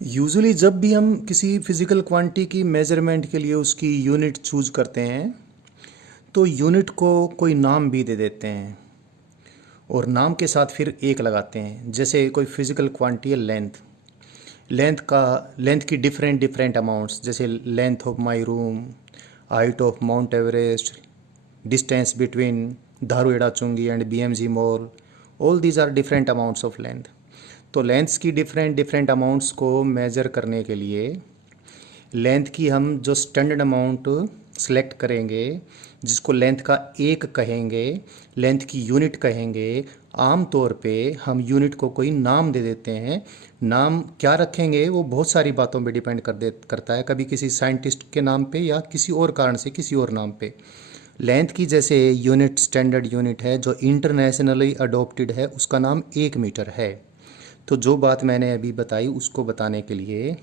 Usually जब भी हम किसी फिज़िकल क्वांटिटी की मेज़रमेंट के लिए उसकी यूनिट चूज़ करते हैं तो यूनिट को कोई नाम भी दे देते हैं और नाम के साथ फिर एक लगाते हैं। जैसे कोई फिज़िकल क्वांटिटी है लेंथ। लेंथ की डिफरेंट डिफरेंट अमाउंट्स, जैसे length of my room, height of Mount Everest, distance between Dharuhera Chungi and BMG mall, all these are different amounts of length. तो लेंथ्स की डिफरेंट डिफरेंट अमाउंट्स को measure करने के लिए length की हम जो स्टैंडर्ड अमाउंट सेलेक्ट करेंगे, जिसको लेंथ का एक कहेंगे, लेंथ की यूनिट कहेंगे। आम तौर पे हम यूनिट को कोई नाम दे देते हैं। नाम क्या रखेंगे वो बहुत सारी बातों पे डिपेंड करता है, कभी किसी साइंटिस्ट के नाम पे या किसी और कारण से किसी और नाम पे। लेंथ की जैसे यूनिट स्टैंडर्ड यूनिट है जो इंटरनेशनली अडॉप्टेड है, उसका नाम 1 मीटर है। तो जो बात मैंने अभी बताई उसको बताने के लिए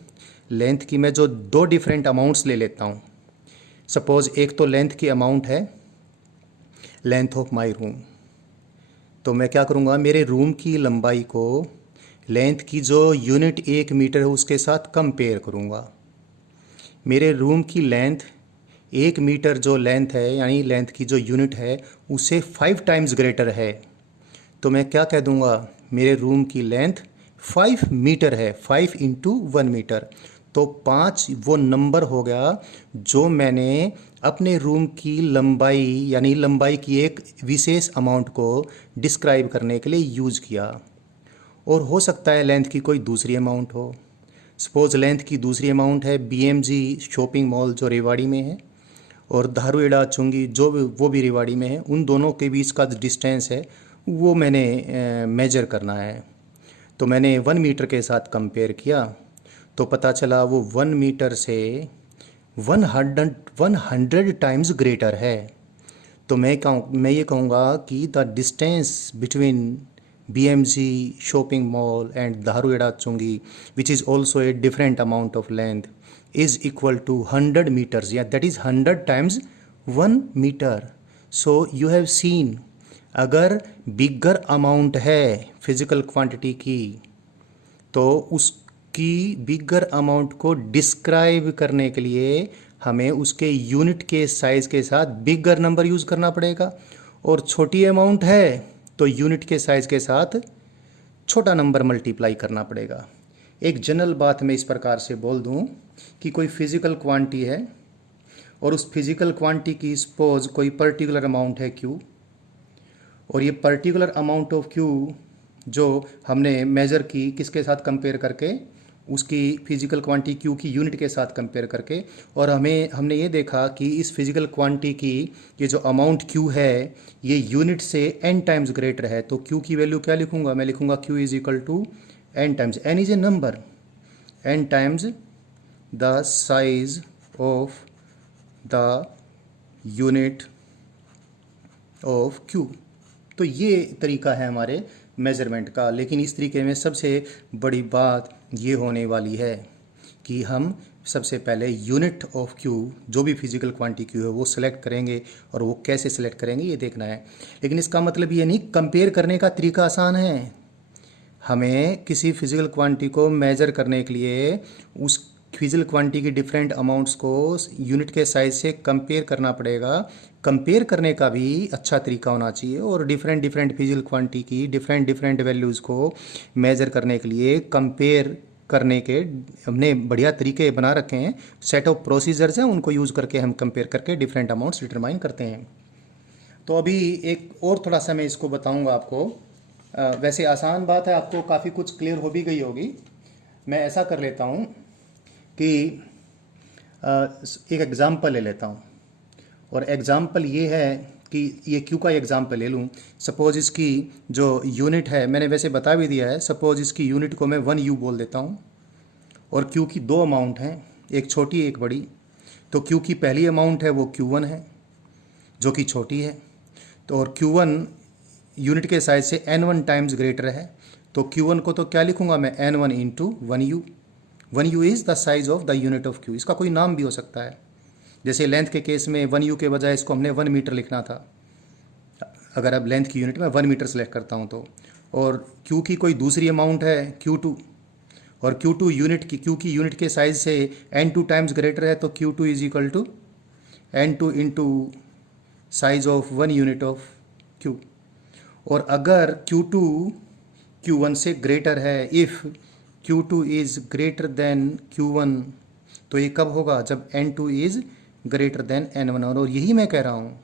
लेंथ की मैं जो दो डिफरेंट अमाउंट्स ले लेता हूँ। सपोज़ एक तो लेंथ की अमाउंट है लेंथ ऑफ माय रूम। तो मैं क्या करूँगा, मेरे रूम की लंबाई को लेंथ की जो यूनिट 1 मीटर है उसके साथ कंपेयर करूँगा। मेरे रूम की लेंथ 1 मीटर जो लेंथ है, यानी लेंथ की जो यूनिट है, उससे 5 टाइम्स ग्रेटर है। तो मैं क्या कह दूँगा, मेरे रूम की लेंथ 5 मीटर है, 5 × 1 मीटर। तो 5 वो नंबर हो गया जो मैंने अपने रूम की लंबाई, यानी लंबाई की एक विशेष अमाउंट को डिस्क्राइब करने के लिए यूज़ किया। और हो सकता है लेंथ की कोई दूसरी अमाउंट हो। सपोज लेंथ की दूसरी अमाउंट है बीएमजी शॉपिंग मॉल जो रेवाड़ी में है, और धारूहेड़ा चुंगी जो वो भी रेवाड़ी में है। उन दोनों के बीच का डिस्टेंस है वो मैंने मेजर करना है। तो मैंने 1 मीटर के साथ कंपेयर किया तो पता चला वो 1 मीटर से 100 टाइम्स ग्रेटर है। तो मैं ये कहूँगा कि the distance between BMC shopping mall and Dharuhera Chungi, which is also a different amount of length, is equal to 100 metres, या that is 100 times 1 metre. So you have seen, अगर बिगर अमाउंट है physical quantity की तो उसकी बिगर amount को describe करने के लिए हमें उसके यूनिट के साइज़ के साथ बिगर नंबर यूज़ करना पड़ेगा। और छोटी अमाउंट है तो यूनिट के साइज़ के साथ छोटा नंबर मल्टीप्लाई करना पड़ेगा। एक जनरल बात मैं इस प्रकार से बोल दूं कि कोई फिज़िकल क्वांटिटी है और उस फिज़िकल क्वांटिटी की सपोज कोई पर्टिकुलर अमाउंट है क्यू, और ये पर्टिकुलर अमाउंट ऑफ क्यू जो हमने मेज़र की किसके साथ कंपेयर करके, उसकी फिजिकल क्वांटिटी क्यू की यूनिट के साथ कंपेयर करके। और हमने ये देखा कि इस फिजिकल क्वांटिटी की ये जो अमाउंट क्यू है ये यूनिट से n टाइम्स ग्रेटर है। तो क्यू की वैल्यू क्या लिखूंगा, मैं लिखूंगा Q is equal to n times, n is a number, n times the size of the unit of Q. तो ये तरीका है हमारे मेज़रमेंट का। लेकिन इस तरीके में सबसे बड़ी बात ये होने वाली है कि हम सबसे पहले यूनिट ऑफ क्यू, जो भी फिजिकल क्वांटिटी क्यू है, वो सिलेक्ट करेंगे। और वो कैसे सिलेक्ट करेंगे ये देखना है। लेकिन इसका मतलब ये नहीं कंपेयर करने का तरीका आसान है। हमें किसी फिजिकल क्वांटिटी को मेज़र करने के लिए उस फिजिकल क्वांटिटी की डिफरेंट अमाउंट्स को यूनिट के साइज से कंपेयर करना पड़ेगा। कंपेयर करने का भी अच्छा तरीका होना चाहिए। और डिफरेंट डिफरेंट फिजिकल क्वांटिटी की डिफरेंट डिफरेंट वैल्यूज़ को मेज़र करने के लिए कंपेयर करने के हमने बढ़िया तरीके बना रखे हैं। सेट ऑफ प्रोसीजर्स हैं, उनको यूज़ करके हम कंपेयर करके डिफरेंट अमाउंट्स डिटरमाइन करते हैं। तो अभी एक और थोड़ा सा मैं इसको बताऊंगा आपको। वैसे आसान बात है, आपको काफ़ी कुछ क्लियर हो भी गई होगी। मैं ऐसा कर लेता हूँ कि एक एग्ज़ाम्पल ले लेता हूँ। और एग्ज़ाम्पल ये है कि ये क्यू का एग्ज़ाम्पल ले लूँ। सपोज़ इसकी जो यूनिट है मैंने वैसे बता भी दिया है। सपोज़ इसकी यूनिट को मैं 1 U बोल देता हूँ। और क्यू की दो अमाउंट हैं, एक छोटी एक बड़ी। तो क्यू की पहली अमाउंट है वो Q1 है जो कि छोटी है। तो और Q1 यूनिट के साइज से N1 टाइम्स ग्रेटर है। तो Q1 को तो क्या लिखूँगा मैं, N1 × 1U। 1U is the size of the unit of Q. इसका कोई नाम भी हो सकता है। जैसे लेंथ के केस में 1U के बजाय इसको हमने 1 मीटर लिखना था। अगर अब लेंथ की यूनिट में 1 मीटर सेलेक्ट करता हूँ तो। और क्यू की कोई दूसरी अमाउंट है Q2, और Q2 यूनिट की, क्योंकि यूनिट के साइज से N2 टाइम्स ग्रेटर है, तो Q2 is equal to N2 into size of 1 unit of Q। और अगर Q2 Q1 से ग्रेटर है, if Q2 is greater than Q1, तो ये कब होगा? जब N2 is greater than N1। और यही मैं कह रहा हूँ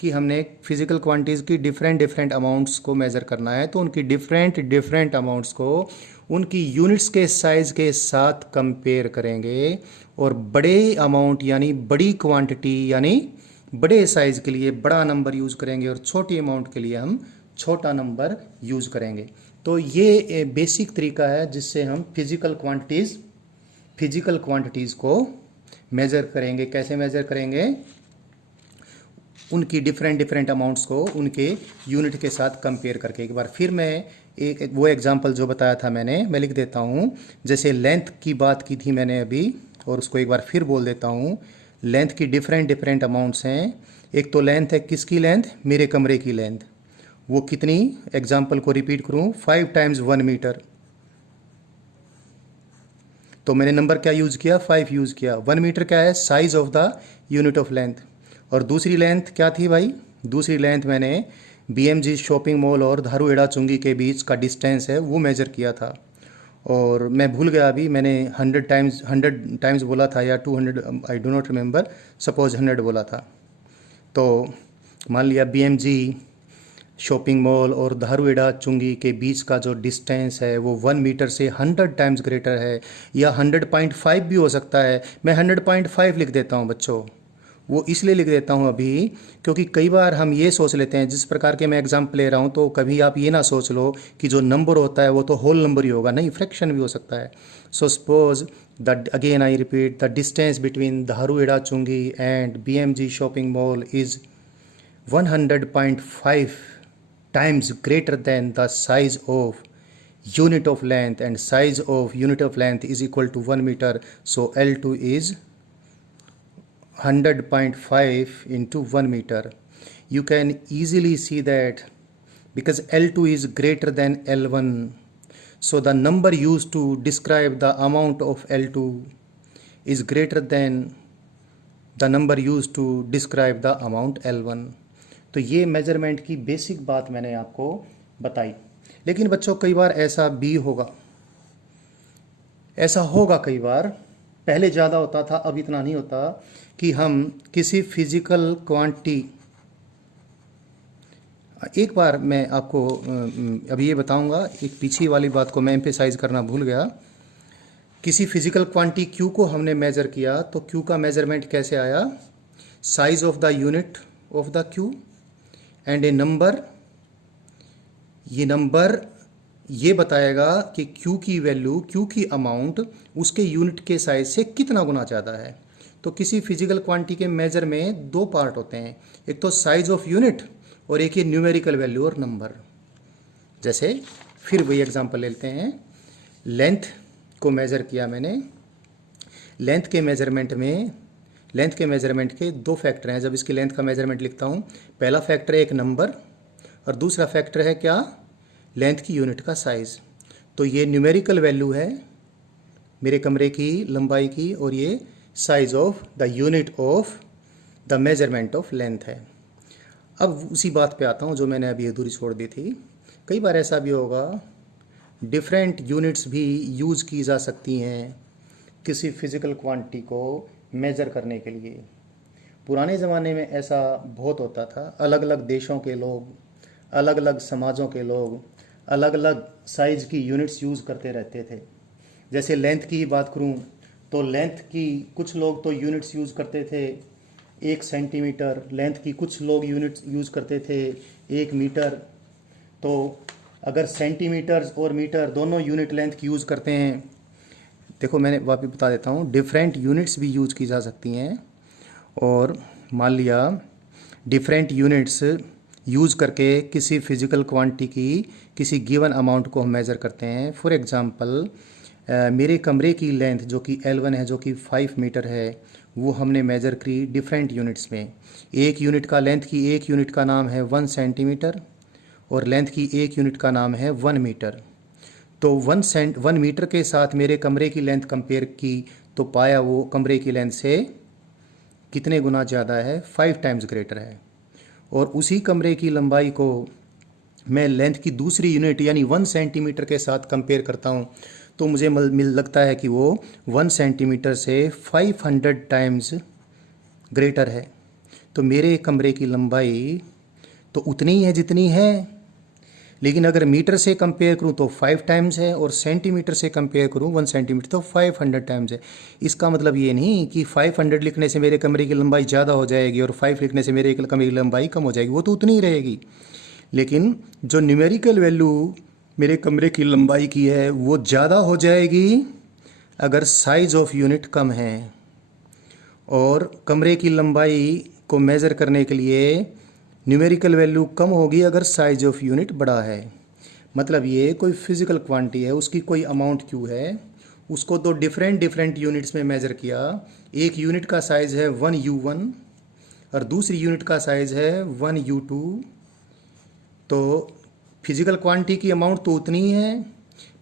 कि हमने फिजिकल क्वांटिटीज़ की डिफरेंट अमाउंट्स को मेज़र करना है, तो उनकी डिफरेंट अमाउंट्स को उनकी यूनिट्स के साइज़ के साथ कंपेयर करेंगे, और बड़े अमाउंट यानी बड़ी क्वांटिटी यानी बड़े साइज़ के लिए बड़ा नंबर यूज़ करेंगे, और छोटी अमाउंट के लिए हम छोटा नंबर यूज़ करेंगे। तो ये बेसिक तरीका है जिससे हम फिजिकल क्वांटिटीज़ को मेज़र करेंगे। कैसे मेज़र करेंगे? उनकी डिफरेंट अमाउंट्स को उनके यूनिट के साथ कंपेयर करके। एक बार फिर मैं एक वो एग्जांपल जो बताया था मैं लिख देता हूँ। जैसे लेंथ की बात की थी मैंने अभी, और उसको एक बार फिर बोल देता हूँ। लेंथ की डिफरेंट अमाउंट्स हैं। एक तो लेंथ है, किसकी लेंथ? मेरे कमरे की लेंथ। वो कितनी? एग्जाम्पल को रिपीट करूँ, 5 टाइम्स 1 मीटर। तो मैंने नंबर क्या यूज़ किया? 5 यूज़ किया। 1 मीटर क्या है? Size of the unit of length. और दूसरी लेंथ क्या थी भाई? दूसरी लेंथ मैंने BMG शॉपिंग मॉल और धारू एड़ा चुंगी के बीच का डिस्टेंस है वो मेज़र किया था। और मैं भूल गया अभी, मैंने 100 टाइम्स बोला था या 200, I do not remember, suppose 100 बोला था। तो मान लिया BMG शॉपिंग मॉल और धारू एड़ा चुंगी के बीच का जो डिस्टेंस है वो 1 मीटर से 100 टाइम्स ग्रेटर है, या 100.5 भी हो सकता है। मैं 100.5 लिख देता हूँ बच्चों। वो इसलिए लिख देता हूँ अभी क्योंकि कई बार हम ये सोच लेते हैं, जिस प्रकार के मैं एग्जाम्पल ले रहा हूँ, तो कभी आप ये ना सोच लो कि जो नंबर होता है वो तो होल नंबर ही होगा। नहीं, फ्रैक्शन भी हो सकता है। So suppose the again I repeat, the distance between Dharu एड़ा चुंगी and BMG shopping mall is 100.5 times greater than the size of unit of length, and size of unit of length is equal to 1 meter. So L2 is 100.5 into 1 meter. You can easily see that because L2 is greater than L1, so the number used to describe the amount of L2 is greater than the number used to describe the amount L1. तो ये measurement की basic बात मैंने आपको बताई। लेकिन बच्चों कई बार ऐसा भी होगा, ऐसा होगा कई बार, पहले ज़्यादा होता था, अब इतना नहीं होता, कि हम किसी फिजिकल क्वांटिटी, एक बार मैं आपको अभी ये बताऊंगा, एक पीछे वाली बात को मैं एम्फेसाइज करना भूल गया। किसी फिजिकल क्वांटिटी Q को हमने मेज़र किया, तो Q का मेज़रमेंट कैसे आया? Size of the unit of the Q and A number. ये नंबर ये बताएगा कि Q की वैल्यू, Q की अमाउंट उसके यूनिट के साइज से कितना गुना ज़्यादा है। तो किसी फिजिकल क्वांटिटी के मेजर में दो पार्ट होते हैं, एक तो साइज ऑफ यूनिट और एक ये न्यूमेरिकल वैल्यू और नंबर। जैसे फिर वही एग्जांपल लेते हैं, लेंथ को मेज़र किया मैंने। लेंथ के मेज़रमेंट के दो फैक्टर हैं। जब इसकी लेंथ का मेज़रमेंट लिखता हूँ, पहला फैक्टर है एक नंबर, और दूसरा फैक्टर है क्या? लेंथ की यूनिट का साइज़। तो ये न्यूमेरिकल वैल्यू है मेरे कमरे की लंबाई की, और ये size of the unit of the measurement of length है। अब उसी बात पे आता हूँ जो मैंने अभी अधूरी छोड़ दी थी। कई बार ऐसा भी होगा, डिफरेंट यूनिट्स भी यूज़ की जा सकती हैं किसी फिज़िकल क्वांटिटी को मेज़र करने के लिए। पुराने ज़माने में ऐसा बहुत होता था। अलग अलग देशों के लोग, अलग अलग समाजों के लोग अलग अलग साइज़ की यूनिट्स यूज़ करते रहते थे। जैसे लेंथ की बात करूं, तो लेंथ की कुछ लोग तो यूनिट्स यूज़ करते थे 1 सेंटीमीटर, लेंथ की कुछ लोग यूनिट्स यूज़ करते थे 1 मीटर। तो अगर सेंटीमीटर्स और मीटर दोनों यूनिट लेंथ की यूज़ करते हैं, देखो मैंने वापस बता देता हूँ, डिफरेंट यूनिट्स भी यूज़ की जा सकती हैं। और मान लिया डिफरेंट यूनिट्स यूज़ करके किसी फिज़िकल क्वांटिटी की किसी गिवन अमाउंट को हम मेज़र करते हैं। फॉर एग्ज़ाम्पल, मेरे कमरे की लेंथ जो कि L1 है, जो कि 5 मीटर है, वो हमने मेज़र की डिफरेंट यूनिट्स में। एक यूनिट का, लेंथ की एक यूनिट का नाम है 1 सेंटीमीटर, और लेंथ की एक यूनिट का नाम है 1 मीटर। तो 1 मीटर के साथ मेरे कमरे की लेंथ कंपेयर की तो पाया वो कमरे की लेंथ से कितने गुना ज़्यादा है, 5 टाइम्स ग्रेटर है। और उसी कमरे की लंबाई को मैं लेंथ की दूसरी यूनिट यानी 1 सेंटीमीटर के साथ कंपेयर करता हूँ तो मुझे मिल लगता है कि वो 1 सेंटीमीटर से 500 टाइम्स ग्रेटर है। तो मेरे कमरे की लंबाई तो उतनी ही है जितनी है, लेकिन अगर मीटर से कंपेयर करूं तो 5 टाइम्स है और सेंटीमीटर से कंपेयर करूं 1 सेंटीमीटर तो 500 टाइम्स है। इसका मतलब ये नहीं कि 500 लिखने से मेरे कमरे की लंबाई ज़्यादा हो जाएगी और 5 लिखने से मेरे कमरे की लंबाई कम हो जाएगी, वो तो उतनी ही रहेगी। लेकिन जो न्यूमेरिकल वैल्यू मेरे कमरे की लंबाई की है वो ज़्यादा हो जाएगी अगर साइज़ ऑफ यूनिट कम है, और कमरे की लंबाई को मेज़र करने के लिए न्यूमेरिकल वैल्यू कम होगी अगर साइज ऑफ यूनिट बड़ा है। मतलब ये कोई फिजिकल क्वांटिटी है, उसकी कोई अमाउंट क्यू है, उसको दो डिफरेंट यूनिट्स में मेज़र किया। एक यूनिट का साइज़ है 1U1 और दूसरी यूनिट का साइज़ है 1U2। तो फिजिकल क्वांटिटी की अमाउंट तो उतनी ही है।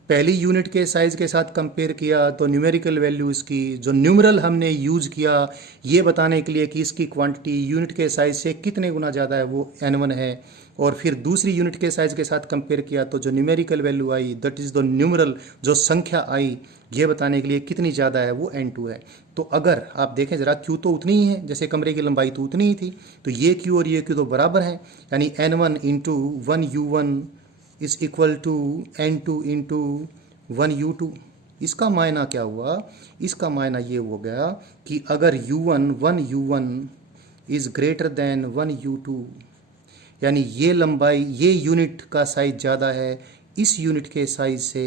पहली यूनिट के साइज़ के साथ कंपेयर किया तो न्यूमेरिकल वैल्यू इसकी जो न्यूमरल हमने यूज़ किया ये बताने के लिए कि इसकी क्वांटिटी यूनिट के साइज़ से कितने गुना ज़्यादा है वो N1 है। और फिर दूसरी यूनिट के साइज़ के साथ कंपेयर किया तो जो numerical value I that is the numeral जो संख्या आई ये बताने के लिए कितनी ज़्यादा है वो N2 है। तो अगर आप देखें ज़रा Q तो उतनी ही है, जैसे कमरे की लंबाई तो उतनी ही थी, तो ये Q और ये Q तो बराबर है, यानी N1 into 1U1 is equal to N2 into 1U2। इसका मायना क्या हुआ? इसका मायना ये हो गया कि अगर1U1 इज़ ग्रेटर देन 1U2, यानी ये लंबाई ये यूनिट का साइज ज़्यादा है इस यूनिट के साइज से,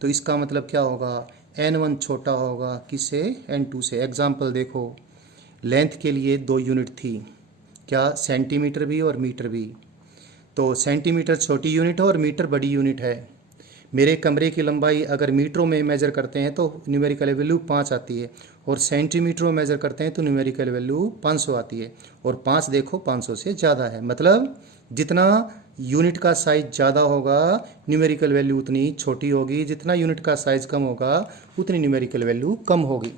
तो इसका मतलब क्या होगा? N1 छोटा होगा किससे? N2 से। एग्जाम्पल देखो, लेंथ के लिए 2 यूनिट थी, क्या? सेंटीमीटर भी और मीटर भी। तो सेंटीमीटर छोटी यूनिट है और मीटर बड़ी यूनिट है। मेरे कमरे की लंबाई अगर मीटरों में मेज़र करते हैं तो न्यूमेरिकल वैल्यू 5 आती है, और सेंटीमीटरों में मेज़र करते हैं तो न्यूमेरिकल वैल्यू 500 आती है। और 5 देखो 500 से ज़्यादा है, मतलब जितना यूनिट का साइज़ ज़्यादा होगा न्यूमेरिकल वैल्यू उतनी छोटी होगी, जितना यूनिट का साइज़ कम होगा उतनी न्यूमेरिकल वैल्यू कम होगी।